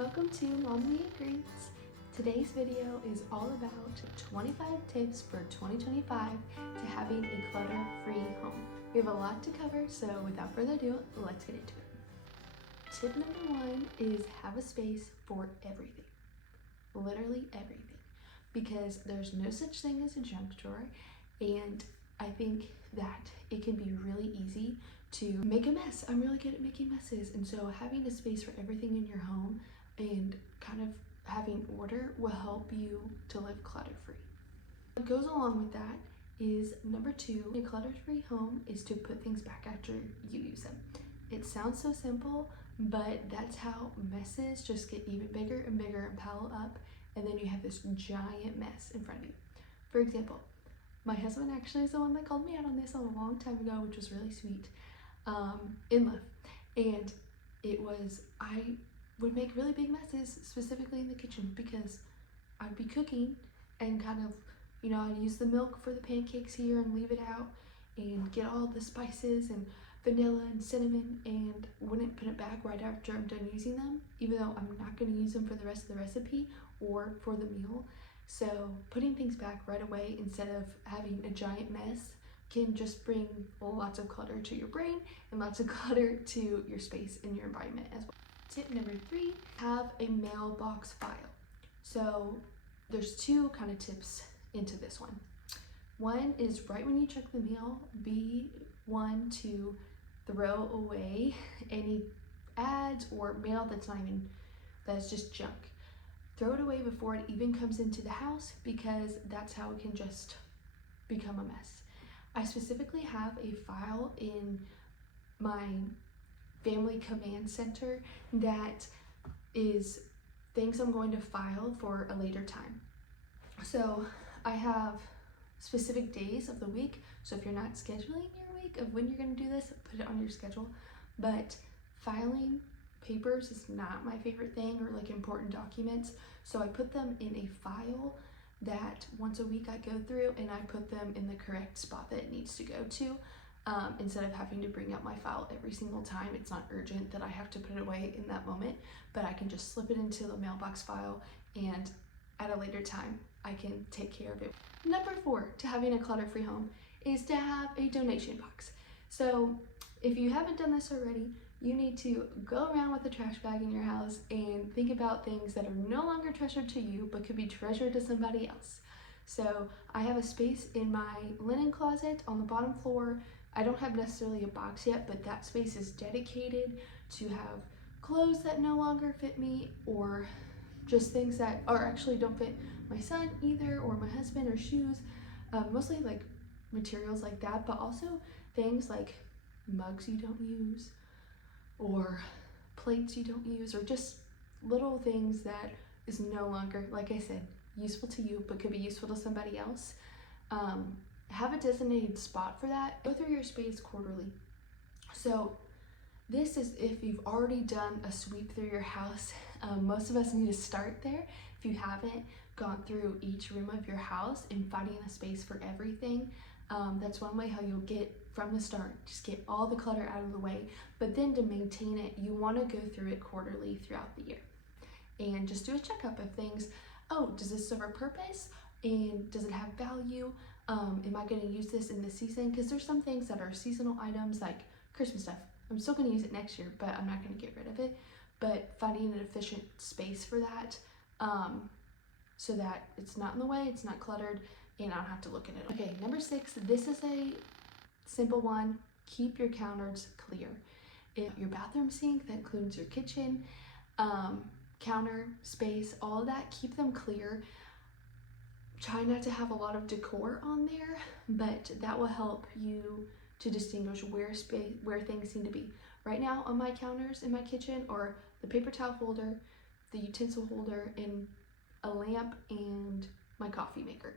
Welcome to Mommy Agrees. Today's video is all about 25 tips for 2025 to having a clutter-free home. We have a lot to cover, so without further ado, let's get into it. Tip number one is have a space for everything. Literally everything. Because there's no such thing as a junk drawer, and I think that it can be really easy to make a mess. I'm really good at making messes, and so having a space for everything in your home and kind of having order will help you to live clutter-free. What goes along with that is number two, a clutter-free home is to put things back after you use them. It sounds so simple, but that's how messes just get even bigger and bigger and pile up, and then you have this giant mess in front of you. For example, my husband actually is the one that called me out on this a long time ago, which was really sweet, in love. And it was, I would make really big messes, specifically in the kitchen, because I'd be cooking and kind of, I'd use the milk for the pancakes here and leave it out and get all the spices and vanilla and cinnamon and wouldn't put it back right after I'm done using them, even though I'm not going to use them for the rest of the recipe or for the meal. So putting things back right away instead of having a giant mess can just bring lots of clutter to your brain and lots of clutter to your space and your environment as well. Tip number three, have a mailbox file. So there's two kind of tips into this one. One is right when you check the mail, be one to throw away any ads or mail that's just junk. Throw it away before it even comes into the house, because that's how it can just become a mess. I specifically have a file in my family command center that is things I'm going to file for a later time. So I have specific days of the week, so if you're not scheduling your week of when you're going to do this, put it on your schedule. But filing papers is not my favorite thing, or like important documents, so I put them in a file that once a week I go through and I put them in the correct spot that it needs to go to, instead of having to bring up my file every single time. It's not urgent that I have to put it away in that moment, but I can just slip it into the mailbox file, and at a later time I can take care of it. Number four to having a clutter-free home is to have a donation box. So if you haven't done this already, you need to go around with a trash bag in your house and think about things that are no longer treasured to you but could be treasured to somebody else. So I have a space in my linen closet on the bottom floor. I don't have necessarily a box yet, but that space is dedicated to have clothes that no longer fit me, or just things that actually don't fit my son either, or my husband, or shoes, mostly like materials like that, but also things like mugs you don't use, or plates you don't use, or just little things that is no longer, like I said, useful to you but could be useful to somebody else. Have a designated spot for that. Go through your space quarterly. So this is if you've already done a sweep through your house. Most of us need to start there. If you haven't gone through each room of your house and finding a space for everything, that's one way how you'll get from the start, just get all the clutter out of the way. But then to maintain it, you want to go through it quarterly throughout the year and just do a checkup of things. Oh, does this serve a purpose? And does it have value? Am I going to use this in this season? Because there's some things that are seasonal items, like Christmas stuff. I'm still going to use it next year, but I'm not going to get rid of it. But finding an efficient space for that, so that it's not in the way, it's not cluttered, and I don't have to look at it. Okay, number six, this is a simple one. Keep your counters clear. If your bathroom sink, that includes your kitchen, counter space, all of that, keep them clear. Try not to have a lot of decor on there, but that will help you to distinguish where things need to be. Right now on my counters in my kitchen are the paper towel holder, the utensil holder, and a lamp, and my coffee maker.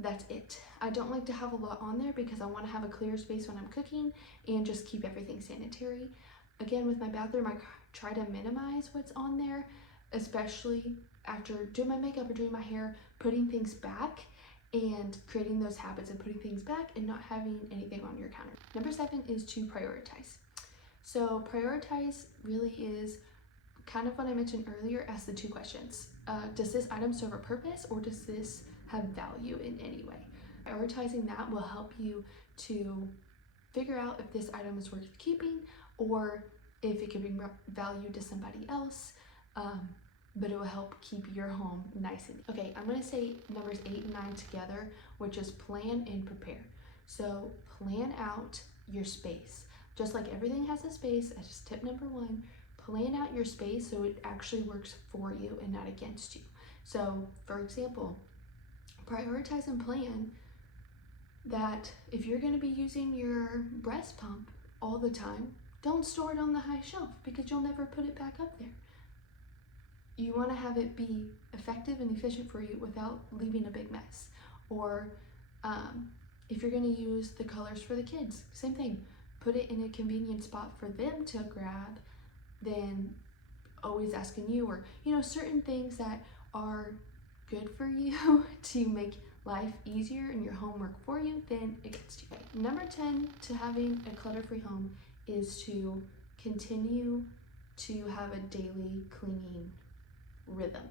That's it. I don't like to have a lot on there because I want to have a clear space when I'm cooking and just keep everything sanitary. Again, with my bathroom, I try to minimize what's on there, especially after doing my makeup or doing my hair, putting things back and creating those habits of putting things back and not having anything on your counter. Number seven is to prioritize. So prioritize really is kind of what I mentioned earlier, ask the two questions. Does this item serve a purpose, or does this have value in any way? Prioritizing that will help you to figure out if this item is worth keeping or if it can bring value to somebody else, but it will help keep your home nice and neat. Okay, I'm gonna say numbers 8 and 9 together, which is plan and prepare. So plan out your space. Just like everything has a space, that's just tip number 1, plan out your space so it actually works for you and not against you. So for example, prioritize and plan that if you're going to be using your breast pump all the time, don't store it on the high shelf because you'll never put it back up there. You want to have it be effective and efficient for you without leaving a big mess. Or if you're going to use the colors for the kids, same thing. Put it in a convenient spot for them to grab, then always asking you, or certain things that are good for you to make life easier and your homework for you than against you. Number 10 to having a clutter-free home is to continue to have a daily cleaning rhythm.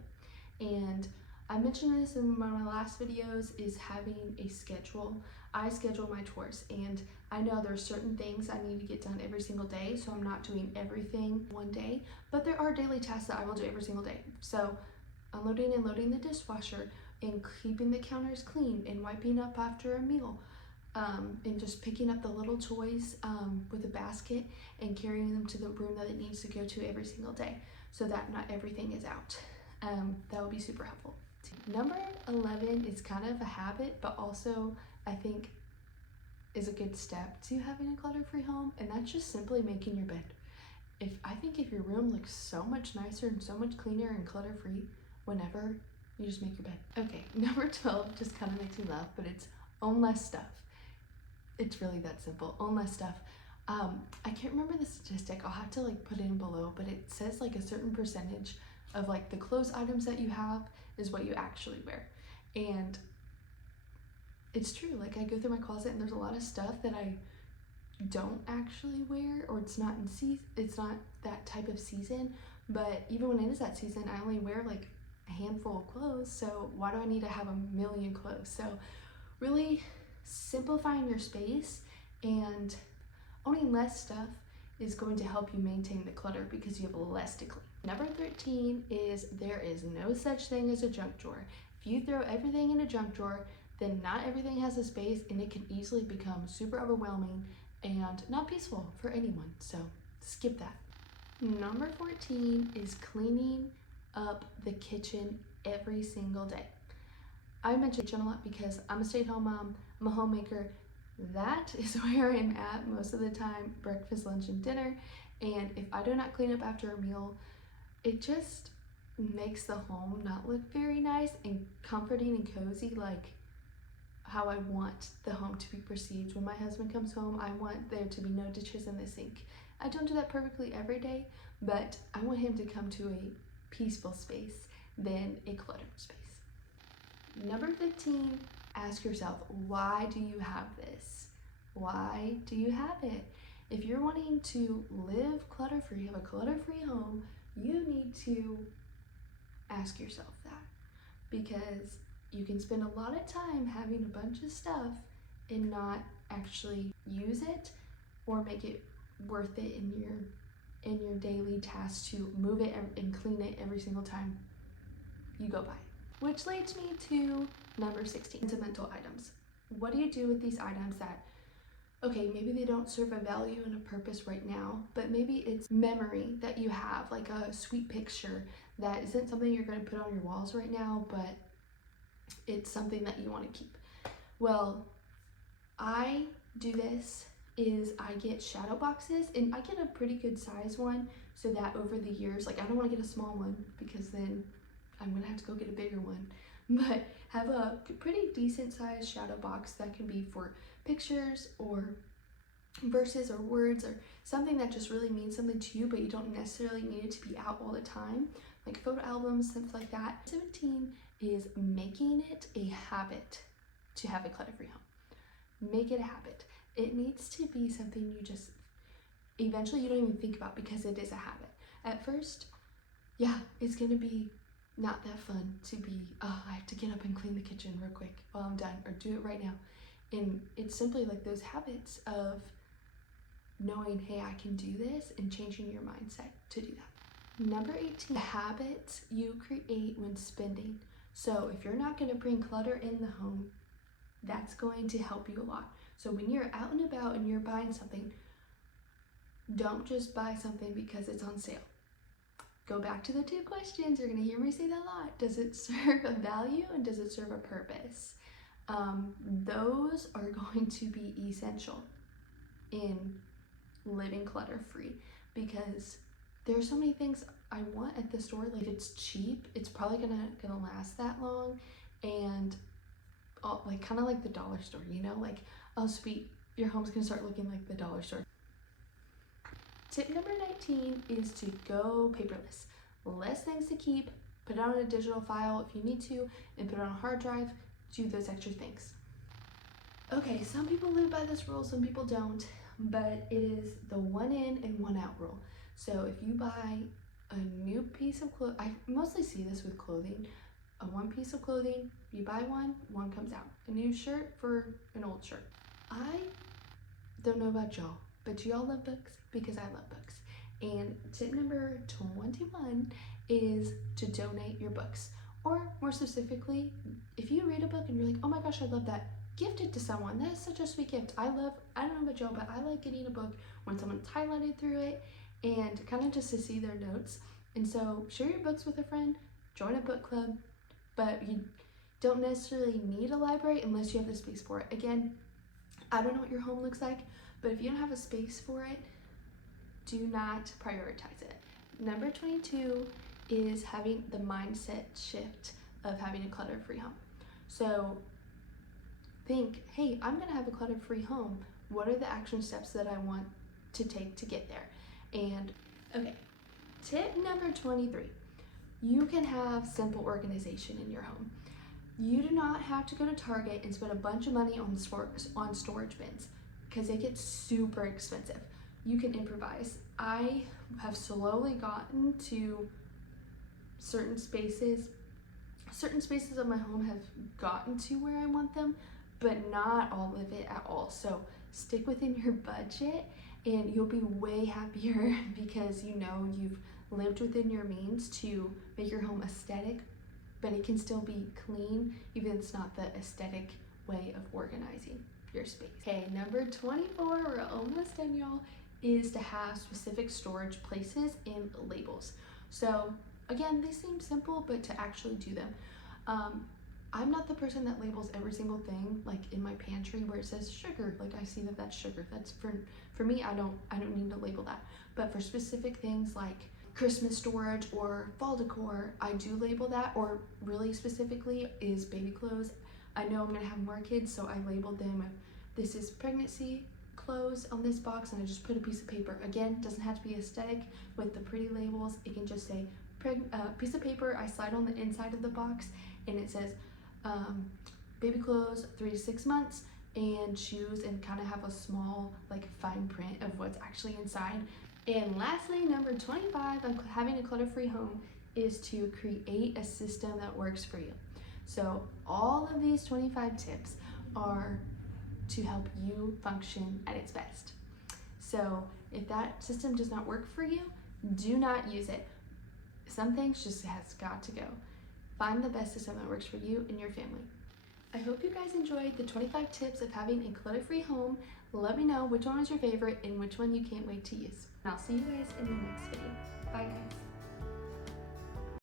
And I mentioned this in one of my last videos, is having a schedule. I schedule my chores, and I know there's certain things I need to get done every single day, so I'm not doing everything one day, but there are daily tasks that I will do every single day. So unloading and loading the dishwasher, and keeping the counters clean, and wiping up after a meal, and just picking up the little toys with a basket and carrying them to the room that it needs to go to every single day, so that not everything is out. That would be super helpful. Number 11 is kind of a habit, but also I think is a good step to having a clutter-free home, and that's just simply making your bed. I think if your room looks so much nicer and so much cleaner and clutter-free whenever you just make your bed. Okay, number 12 just kind of makes me laugh, but it's own less stuff. It's really that simple, own less stuff. I can't remember the statistic, I'll have to put it in below, but it says a certain percentage of the clothes items that you have is what you actually wear. And it's true, I go through my closet and there's a lot of stuff that I don't actually wear, or it's not in season, it's not that type of season, but even when it is that season, I only wear a handful of clothes, so why do I need to have a million clothes? So really simplifying your space and owning less stuff is going to help you maintain the clutter because you have less to clean. Number 13 is there is no such thing as a junk drawer. If you throw everything in a junk drawer, then not everything has a space, and it can easily become super overwhelming and not peaceful for anyone, so skip that. Number 14 is cleaning up the kitchen every single day. I mention kitchen a lot because I'm a stay-at-home mom, I'm a homemaker. That is where I'm at most of the time, breakfast, lunch, and dinner. And if I do not clean up after a meal, it just makes the home not look very nice and comforting and cozy, like how I want the home to be perceived. When my husband comes home, I want there to be no dishes in the sink. I don't do that perfectly every day, but I want him to come to a peaceful space than a cluttered space. Number 15, ask yourself, why do you have this? Why do you have it? If you're wanting to live clutter-free, have a clutter-free home, you need to ask yourself that, because you can spend a lot of time having a bunch of stuff and not actually use it or make it worth it in your daily task to move it and clean it every single time you go by. Which leads me to number 16, sentimental items. What do you do with these items that, okay, maybe they don't serve a value and a purpose right now, but maybe it's memory that you have, like a sweet picture that isn't something you're going to put on your walls right now, but it's something that you want to keep. Well, I do this is I get shadow boxes, and I get a pretty good size one so that over the years, I don't want to get a small one because then I'm gonna have to go get a bigger one, but have a pretty decent sized shadow box that can be for pictures or verses or words or something that just really means something to you, but you don't necessarily need it to be out all the time, like photo albums, stuff like that. 17 is making it a habit to have a clutter-free home. Make it a habit. It needs to be something you just eventually you don't even think about because it is a habit. At first, yeah, it's gonna be not that fun to be, oh, I have to get up and clean the kitchen real quick while I'm done, or do it right now. And it's simply like those habits of knowing, hey, I can do this, and changing your mindset to do that. Number 18, the habits you create when spending. So if you're not gonna bring clutter in the home, that's going to help you a lot. So when you're out and about and you're buying something, don't just buy something because it's on sale. Go back to the 2 questions. You're going to hear me say that a lot. Does it serve a value, and does it serve a purpose? Those are going to be essential in living clutter free, because there's so many things I want at the store. Like, if it's cheap, it's probably gonna last that long, and like kind of like the dollar store, you know, like, oh sweet, your home's gonna start looking like the dollar store. Tip number 19 is to go paperless. Less things to keep, put it on a digital file if you need to, and put it on a hard drive. Do those extra things. Okay, some people live by this rule, some people don't, but it is the 1 in and 1 out rule. So if you buy a new piece of clothing, I mostly see this with clothing, a 1 piece of clothing, you buy 1 comes out. A new shirt for an old shirt. I don't know about y'all, but do y'all love books? Because I love books. And tip number 21 is to donate your books. Or more specifically, if you read a book and you're like, oh my gosh, I love that, gift it to someone. That is such a sweet gift. I don't know about y'all, but I like getting a book when someone's highlighted through it, and kind of just to see their notes. And so share your books with a friend, join a book club, but you don't necessarily need a library unless you have the space for it. Again, I don't know what your home looks like, but if you don't have a space for it, do not prioritize it. Number 22 is having the mindset shift of having a clutter-free home. So think, hey, I'm gonna have a clutter-free home. What are the action steps that I want to take to get there? And okay, tip number 23, you can have simple organization in your home. You do not have to go to Target and spend a bunch of money on storage bins, because they get super expensive. You can improvise. I have slowly gotten to certain spaces of my home have gotten to where I want them, but not all of it at all. So stick within your budget and you'll be way happier because you know you've lived within your means to make your home aesthetic, but it can still be clean, even if it's not the aesthetic way of organizing your space. Okay, number 24, we're almost done, y'all, is to have specific storage places and labels. So again, they seem simple, but to actually do them. I'm not the person that labels every single thing, like in my pantry where it says sugar, like I see that that's sugar. That's for me, I don't need to label that. But for specific things like Christmas storage or fall decor, I do label that, or really specifically is baby clothes. I know I'm gonna have more kids, so I labeled them. This is pregnancy clothes on this box, and I just put a piece of paper. Again, doesn't have to be aesthetic with the pretty labels. It can just say piece of paper. I slide on the inside of the box and it says baby clothes 3 to 6 months, and shoes, and kind of have a small like fine print of what's actually inside. And lastly, number 25 of having a clutter-free home is to create a system that works for you. So all of these 25 tips are to help you function at its best. So if that system does not work for you, do not use it. Some things just has got to go. Find the best system that works for you and your family. I hope you guys enjoyed the 25 tips of having a clutter-free home. Let me know which one was your favorite and which one you can't wait to use. And I'll see you guys in the next video. Bye guys.